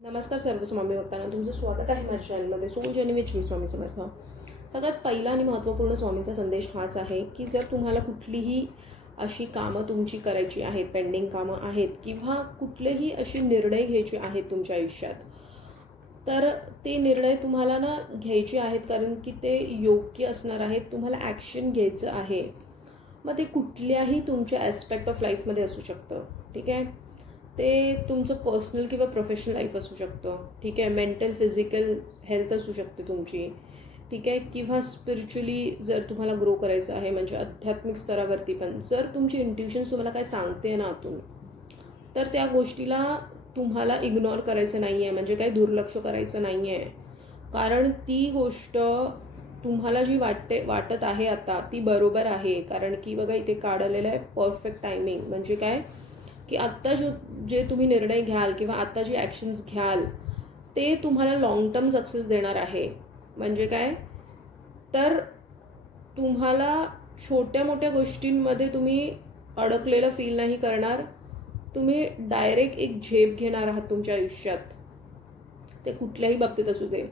नमस्कार सर्व स्वामी भक्तांना, तुमचं स्वागत आहे माझ्या चॅनलमध्ये. Soul journey with Shri Swami Samarth. सगळ्यात पहिला आणि महत्त्वपूर्ण स्वामींचा संदेश हाच आहे की जर तुम्हाला कुठलीही अशी कामं तुमची करायची आहेत, पेंडिंग कामं आहेत किंवा कुठलेही असे निर्णय घ्यायचे आहेत तुमच्या आयुष्यात, तर ते निर्णय तुम्हाला घ्यायचे आहेत कारण की ते योग्य असणार आहेत. तुम्हाला ॲक्शन घ्यायचं आहे. मग ते कुठल्याही तुमच्या ॲस्पेक्ट ऑफ लाईफमध्ये असू शकतं. ठीक आहे, ते तुमचं पर्सनल किंवा प्रोफेशनल लाईफ असू शकतं. ठीक आहे, मेंटल फिजिकल हेल्थ असू शकते तुमची. ठीक आहे, किंवा स्पिरिच्युअली जर तुम्हाला ग्रो करायचं आहे, म्हणजे आध्यात्मिक स्तरावरती पण जर तुमची इंट्युशन्स तुम्हाला काय सांगते ना आतून, तर त्या गोष्टीला तुम्हाला इग्नोर करायचं नाही आहे, म्हणजे काही दुर्लक्ष करायचं नाही आहे. कारण ती गोष्ट तुम्हाला जी वाटत आहे आता ती बरोबर आहे. कारण की बघा, इथे काढलेलं आहे परफेक्ट टायमिंग. म्हणजे काय की आत्ता जे तुम्ही निर्णय घ्याल किंवा आत्ता जे ॲक्शन्स घ्याल ते तुम्हाला लाँग टर्म सक्सेस देणार आहे. म्हणजे काय, तर तुम्हाला छोट्या मोठ्या गोष्टींमध्ये तुम्ही अडकलेलं फील नाही करणार. तुम्ही डायरेक्ट एक झेप घेणार आहात तुमच्या आयुष्यात, ते कुठल्याही बाबतीत असू दे.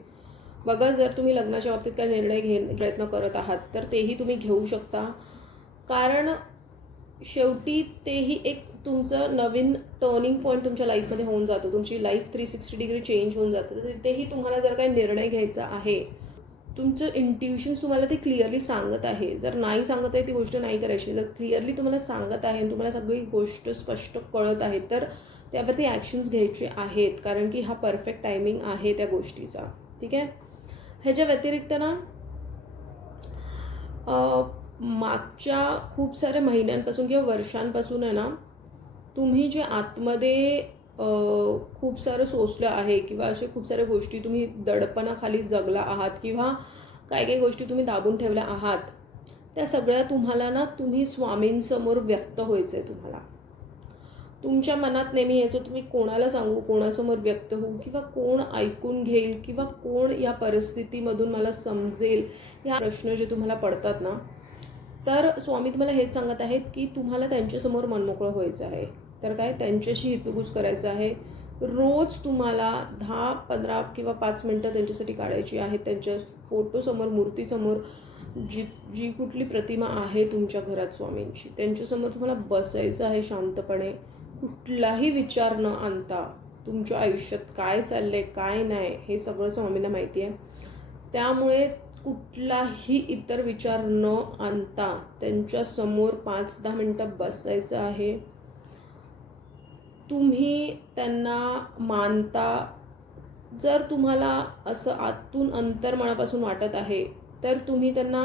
बघा, जर तुम्ही लग्नाच्या बाबतीत काय निर्णय प्रयत्न करत आहात तर तेही तुम्ही घेऊ शकता. कारण शेवटी तेही एक तुमचं नवीन टर्निंग पॉईंट तुमच्या लाईफमध्ये होऊन जातो. तुमची लाईफ 360 डिग्री चेंज होऊन जातं. तर तेही तुम्हाला जर काही निर्णय घ्यायचा आहे, तुमचं इंट्युशन्स तुम्हाला ते क्लिअरली सांगत आहे. जर नाही सांगत आहे ती गोष्ट नाही करायची. जर क्लिअरली तुम्हाला सांगत आहे आणि तुम्हाला सगळी गोष्ट स्पष्ट कळत आहे तर त्यावरती ॲक्शन्स घ्यायचे आहेत. कारण की हा परफेक्ट टायमिंग आहे त्या गोष्टीचा. ठीक आहे, ह्याच्या व्यतिरिक्त मागच्या खूप साऱ्या महिन्यांपासून किंवा वर्षांपासून आहे ना, तुम्ही जे आतमध्ये खूप सारं सोसलं आहे किंवा असे खूप साऱ्या गोष्टी तुम्ही दडपणाखाली जगला आहात किंवा काही काही गोष्टी तुम्ही दाबून ठेवल्या आहात, त्या सगळ्या तुम्हाला तुम्ही स्वामींसमोर व्यक्त व्हायचं आहे. तुम्हाला तुमच्या मनात नेहमी यायचं तुम्ही कोणाला सांगू, कोणासमोर व्यक्त होऊ, किंवा कोण ऐकून घेईल, किंवा कोण या परिस्थितीमधून मला समजेल, ह्या प्रश्न जे तुम्हाला पडतात ना, तर स्वामी तुम्हाला हेच सांगत आहेत की तुम्हाला त्यांच्यासमोर मनमोकळं व्हायचं आहे. तर काय, त्यांच्याशी हितगुज करायचं आहे. रोज तुम्हाला 10, 15 किंवा 5 मिनटं त्यांच्यासाठी काढायची आहेत. त्यांच्या फोटोसमोर, मूर्तीसमोर, जी कुठली प्रतिमा आहे तुमच्या घरात स्वामींची, त्यांच्यासमोर तुम्हाला बसायचं आहे शांतपणे. कुठलाही विचार न आणता तुमच्या आयुष्यात काय चाललंय काय नाही हे सगळं स्वामींना माहिती आहे. त्यामुळे कुठलाही इतर विचार न आणता त्यांच्यासमोर 5-10 मिनटं बसायचं आहे. तुम्ही त्यांना मानता. जर तुम्हाला असं आतून अंतर्मनापासून वाटत आहे तर तुम्ही त्यांना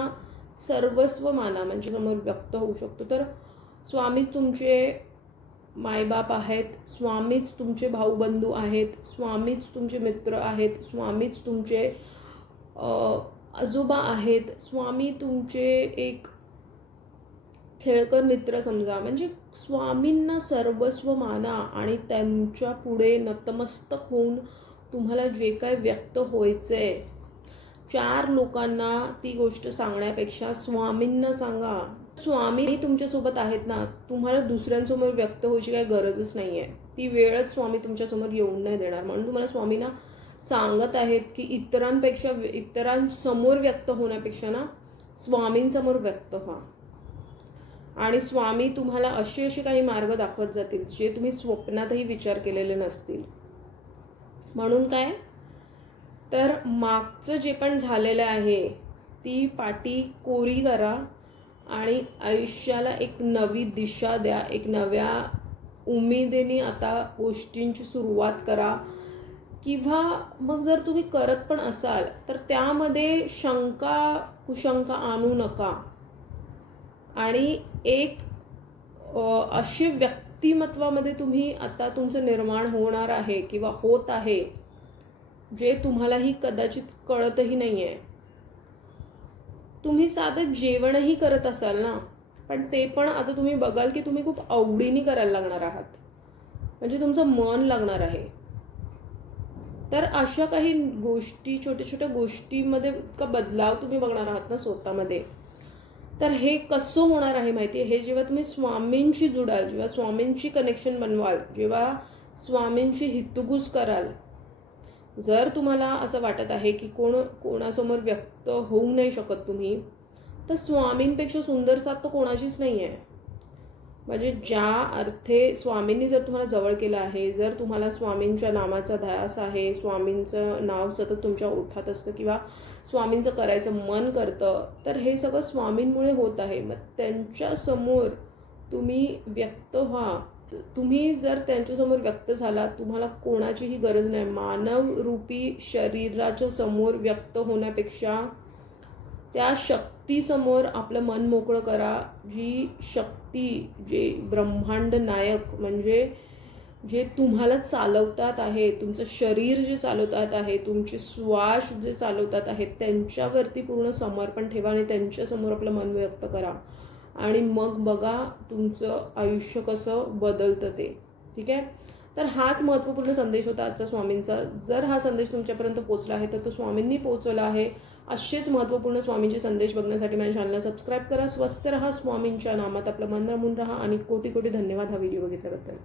सर्वस्व माना, म्हणजे समोर व्यक्त होऊ शकतो. तर स्वामीच तुमचे मायबाप आहेत, स्वामीच तुमचे भाऊबंधू आहेत, स्वामीच तुमचे मित्र आहेत, स्वामीच तुमचे आजोबा आहेत, स्वामी तुमचे एक खेळकर मित्र समजा. म्हणजे स्वामींना सर्वस्व माना आणि त्यांच्या पुढे नतमस्तक होऊन तुम्हाला जे काय व्यक्त व्हायचंय, 4 लोकांना ती गोष्ट सांगण्यापेक्षा स्वामींना सांगा. स्वामी तुमच्यासोबत आहेत ना, तुम्हाला दुसऱ्यांसमोर व्यक्त व्हायची काही गरजच नाही आहे. ती वेळच स्वामी तुमच्यासमोर येऊन नाही देणार. म्हणून तुम्हाला स्वामींना सांगत आहेत की इतरांसमोर व्यक्त होण्यापेक्षा स्वामींसमोर व्यक्त व्हा. आणि स्वामी तुम्हाला असे काही मार्ग दाखवत जातील जे तुम्ही स्वप्नातही विचार केलेले नसतील. म्हणून काय, तर मागचं जे पण झालेलं आहे ती पाटी कोरी करा आणि आयुष्याला एक नवी दिशा द्या. एक नव्या उमेदीने आता गोष्टींची सुरुवात करा. किंवा मग जर तुम्ही करत पण असाल तर त्यामध्ये शंका कुशंका आणू नका. आणि एक अशी व्यक्तिमत्वामध्ये तुम्ही आता तुमचं निर्माण होणार आहे किंवा होत आहे जे तुम्हालाही कदाचित कळतही नाही आहे. तुम्ही साधं जेवणही करत असाल ना, पण ते पण आता तुम्ही बघाल की तुम्ही खूप आवडीने करायला लागणार आहात, म्हणजे तुमचं मन लागणार आहे. तर अशा काही गोष्टी, छोट्या छोट्या गोष्टीमध्ये इतका बदलाव तुम्ही बघणार आहात ना स्वतःमध्ये. तर हे कसं होणार आहे माहिती आहे, हे जेव्हा तुम्ही स्वामींशी जुडाल, जेव्हा स्वामींची कनेक्शन बनवाल, जेव्हा स्वामींची हितगुज कराल, जर तुम्हाला असं वाटत आहे की कोणासमोर व्यक्त होऊ नाही शकत तुम्ही, तर स्वामींपेक्षा सुंदर साथ तर कोणाचीच नाही आहे. म्हणजे ज्या अर्थे स्वामींनी जर तुम्हाला जवळ केलं आहे, जर तुम्हाला स्वामींच्या नामाचा ध्यास आहे, स्वामींचं नाव सतत तुमच्या ओठात असतं किंवा स्वामींचं करायचं मन करतं, तर हे सगळं स्वामींमुळे होत आहे. मग त्यांच्यासमोर तुम्ही व्यक्त व्हा. तुम्ही जर त्यांच्यासमोर व्यक्त झाला, तुम्हाला कोणाचीही गरज नाही. मानवरूपी शरीराच्या समोर व्यक्त होण्यापेक्षा त्या शक्तीसमोर आपलं मन मोकळं करा. जी शक्ती, जे ब्रह्मांड नायक म्हणजे जे तुम्हाला चालवतात आहे, तुमचं शरीर जे चालवतात आहे, तुमचे श्वास जे चालवतात आहेत, त्यांच्यावरती पूर्ण समर्पण ठेवा आणि त्यांच्यासमोर आपलं मन व्यक्त करा. आणि मग बघा तुमचं आयुष्य कसं बदलतं ते. ठीक आहे. तर हाच महत्त्वपूर्ण संदेश होता आजचा स्वामींचा. जर हा संदेश तुमच्यापर्यंत पोहोचला आहे तर तो स्वामींनी पोहोचवला आहे. असेच महत्त्वपूर्ण स्वामींचे संदेश बघण्यासाठी माझ्या चॅनलला सबस्क्राईब करा. स्वस्थ रहा, स्वामींच्या नामात आपलं मन रमून राहा आणि कोटी कोटी धन्यवाद हा व्हिडिओ बघितल्याबद्दल.